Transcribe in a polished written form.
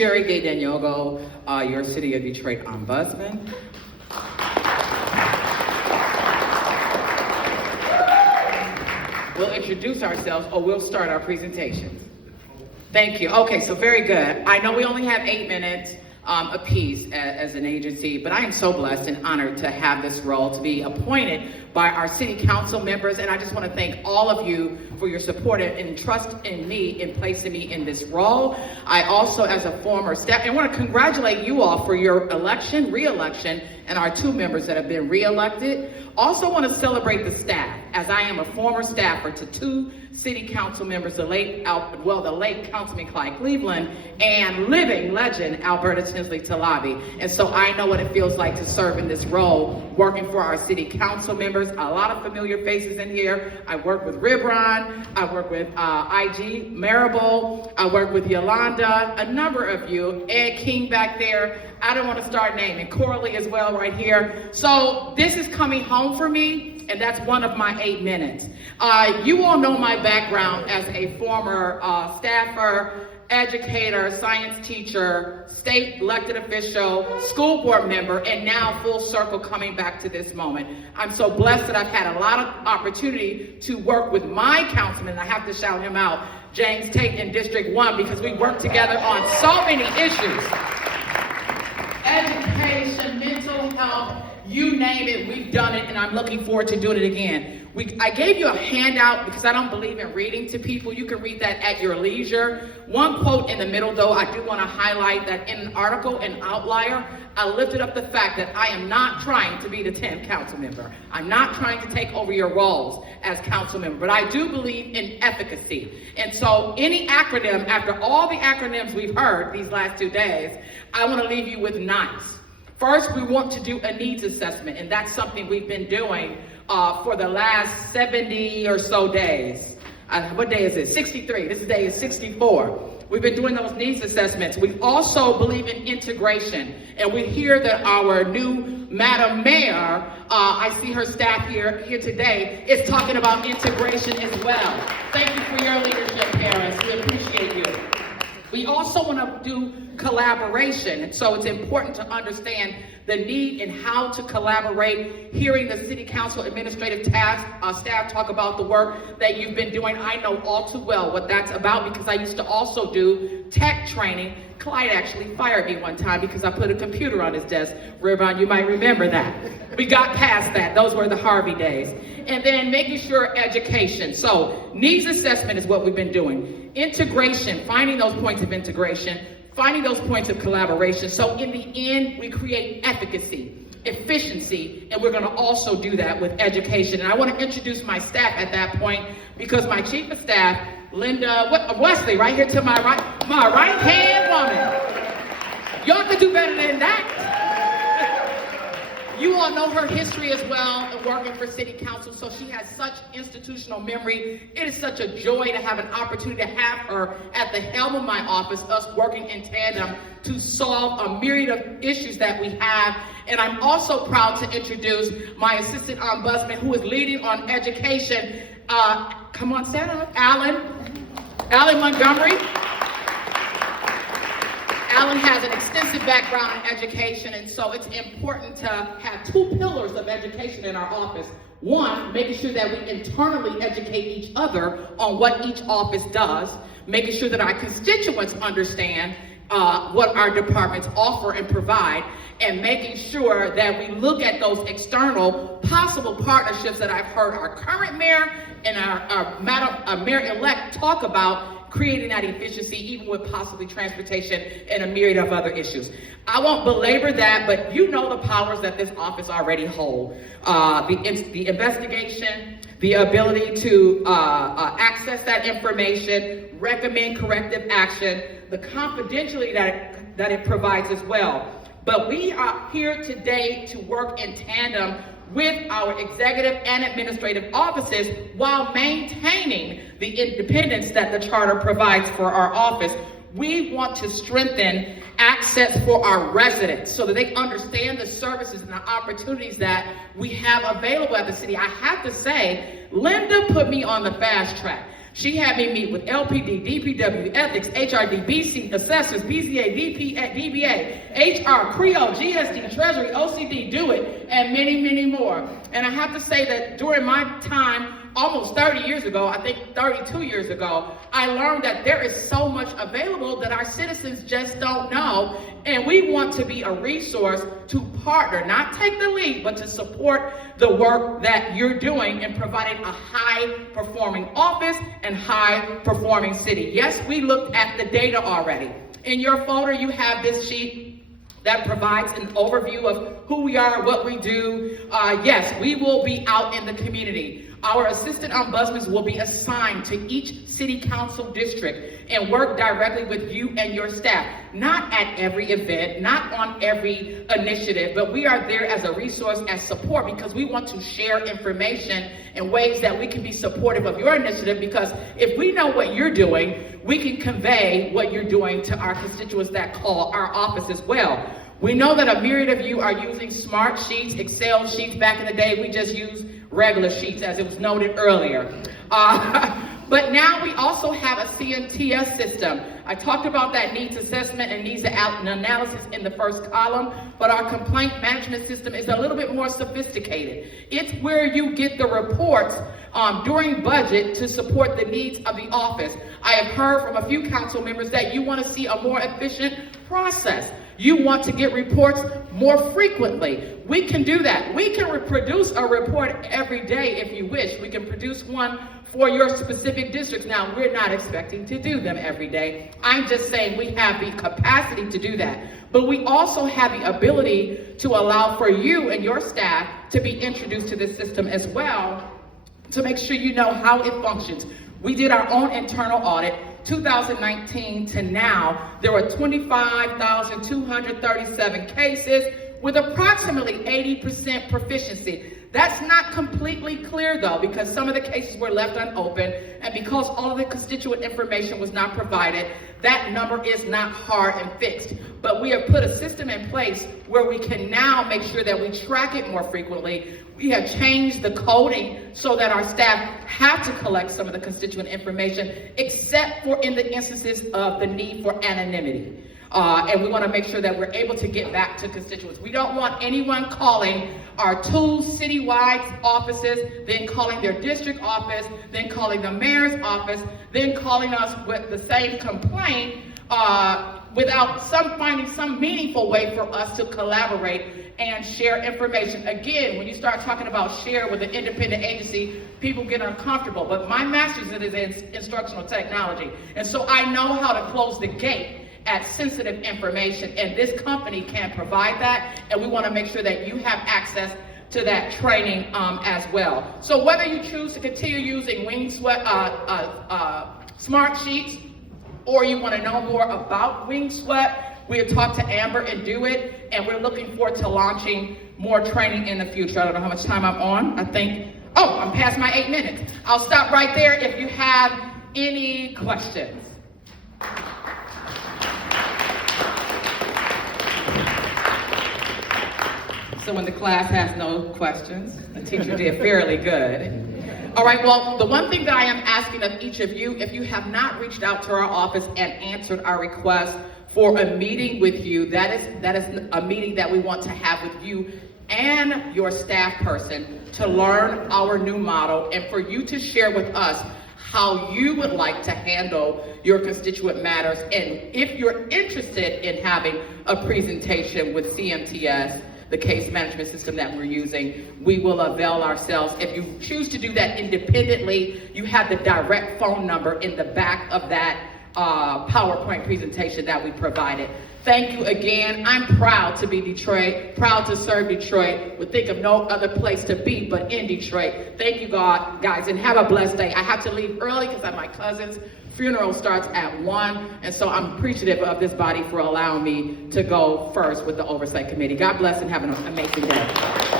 Gay-Dagnogo, your City of Detroit Ombudsman. We'll introduce ourselves, or we'll start our presentation. Thank you. Okay, so very good. I know we only have 8 minutes apiece as an agency, but I am so blessed and honored to have this role, to be appointed by our city council members, and I just want to thank all of you for your support and trust in me in placing me in this role. I also, as a former staff, and want to congratulate you all for your election, re-election, and our 2 members that have been re-elected. Also want to celebrate the staff, as I am a former staffer to 2 city council members, the late Councilman Clyde Cleveland and living legend Alberta Tinsley Talabi. And so I know what it feels like to serve in this role, working for our city council members. A lot of familiar faces in here. I work with Ribron, I work with IG Marable, I work with Yolanda, a number of you, Ed King back there. I don't want to start naming, Coralie as well right here. So this is coming home for me, and that's one of my 8 minutes. You all know my background as a former staffer, educator, science teacher, state elected official, school board member, and now full circle coming back to this moment. I'm so blessed that I've had a lot of opportunity to work with my councilman. I have to shout him out, James Tate in District 1, because we work together on so many issues. Education, mental health, you name it, we've done it, and I'm looking forward to doing it again. I gave you a handout because I don't believe in reading to people. You can read that at your leisure. One quote in the middle, though, I do want to highlight that in an article in Outlier, I lifted up the fact that I am not trying to be the 10th council member. I'm not trying to take over your roles as council member, but I do believe in efficacy. And so any acronym, after all the acronyms we've heard these last 2 days, I want to leave you with NICE. First, we want to do a needs assessment, and that's something we've been doing for the last 70 or so days. What day is it? 63. This day is 64. We've been doing those needs assessments. We also believe in integration, and we hear that our new Madam Mayor, I see her staff here today, is talking about integration as well. Thank you for your leadership, Paris. We appreciate you. We also want to do collaboration, and so it's important to understand the need and how to collaborate. Hearing the city council administrative staff talk about the work that you've been doing, I know all too well what that's about because I used to also do tech training. Clyde actually fired me one time because I put a computer on his desk. Rivon, you might remember that. We got past that. Those were the Harvey days. And then making sure education. So needs assessment is what we've been doing. Integration, finding those points of integration, finding those points of collaboration. So in the end, we create efficacy, efficiency, and we're going to also do that with education. And I want to introduce my staff at that point because my chief of staff, Linda Wesley, right here to my right-hand woman. Y'all could do better than that. You all know her history as well, working for city council, so she has such institutional memory. It is such a joy to have an opportunity to have her at the helm of my office, us working in tandem to solve a myriad of issues that we have. And I'm also proud to introduce my assistant ombudsman who is leading on education. Come on, stand up, Alan Montgomery. Alan has an extensive background in education, and so it's important to have 2 pillars of education in our office. One, making sure that we internally educate each other on what each office does, making sure that our constituents understand what our departments offer and provide, and making sure that we look at those external possible partnerships that I've heard our current mayor and our mayor-elect talk about, creating that efficiency, even with possibly transportation and a myriad of other issues. I won't belabor that, but you know the powers that this office already hold. The investigation, the ability to access that information, recommend corrective action, the confidentiality that it provides as well. But we are here today to work in tandem with our executive and administrative offices while maintaining the independence that the charter provides for our office. We want to strengthen access for our residents so that they understand the services and the opportunities that we have available at the city. I have to say, Linda put me on the fast track. She had me meet with LPD, DPW, ethics, HRD, BC, assessors, BCA, DBA, HR, CREO, GSD, Treasury, OCD, Do It, and many, many more. And I have to say that during my time, almost 30 years ago, I think 32 years ago, I learned that there is so much available that our citizens just don't know. And we want to be a resource to partner, not take the lead, but to support the work that you're doing in providing a high-performing office and high-performing city. Yes, we looked at the data already. In your folder, you have this sheet that provides an overview of who we are, what we do. Yes, we will be out in the community. Our assistant ombudsmen will be assigned to each city council district and work directly with you and your staff. Not at every event, not on every initiative, but we are there as a resource, as support, because we want to share information in ways that we can be supportive of your initiative, because if we know what you're doing, we can convey what you're doing to our constituents that call our office as well. We know that a myriad of you are using smart sheets, Excel sheets. Back in the day, we just used regular sheets, as it was noted earlier. But now we also have a CMTS system. I talked about that needs assessment and needs analysis in the first column, but our complaint management system is a little bit more sophisticated. It's where you get the reports during budget to support the needs of the office. I have heard from a few council members that you want to see a more efficient process. You want to get reports more frequently. We can do that. We can produce a report every day if you wish. We can produce one for your specific districts. Now, we're not expecting to do them every day. I'm just saying we have the capacity to do that. But we also have the ability to allow for you and your staff to be introduced to this system as well, to make sure you know how it functions. We did our own internal audit. 2019 to now, there were 25,237 cases with approximately 80% proficiency. That's not completely clear though, because some of the cases were left unopened, and because all of the constituent information was not provided, that number is not hard and fixed. But we have put a system in place where we can now make sure that we track it more frequently. We have changed the coding so that our staff have to collect some of the constituent information, except for in the instances of the need for anonymity. And we want to make sure that we're able to get back to constituents. We don't want anyone calling our two citywide offices, then calling their district office, then calling the mayor's office, then calling us with the same complaint without finding some meaningful way for us to collaborate and share information. Again, when you start talking about share with an independent agency, people get uncomfortable. But my master's is in instructional technology, and so I know how to close the gate at sensitive information, and this company can provide that, and we want to make sure that you have access to that training as well. So whether you choose to continue using Smart Sheets, or you want to know more about WingSweat, we have talked to Amber and Do It, and we're looking forward to launching more training in the future. I don't know how much time I'm on. I think, I'm past my 8 minutes. I'll stop right there if you have any questions. So when the class has no questions, the teacher did fairly good. All right, well, the one thing that I am asking of each of you, if you have not reached out to our office and answered our request for a meeting with you, that is a meeting that we want to have with you and your staff person to learn our new model, and for you to share with us how you would like to handle your constituent matters. And if you're interested in having a presentation with CMTS, the case management system that we're using, we will avail ourselves. If you choose to do that independently, you have the direct phone number in the back of that PowerPoint presentation that we provided. Thank you again. I'm proud to be Detroit, proud to serve Detroit. Would think of no other place to be but in Detroit. Thank you, guys, and have a blessed day. I have to leave early because my cousin's funeral starts at 1, and so I'm appreciative of this body for allowing me to go first with the Oversight Committee. God bless and have an amazing day.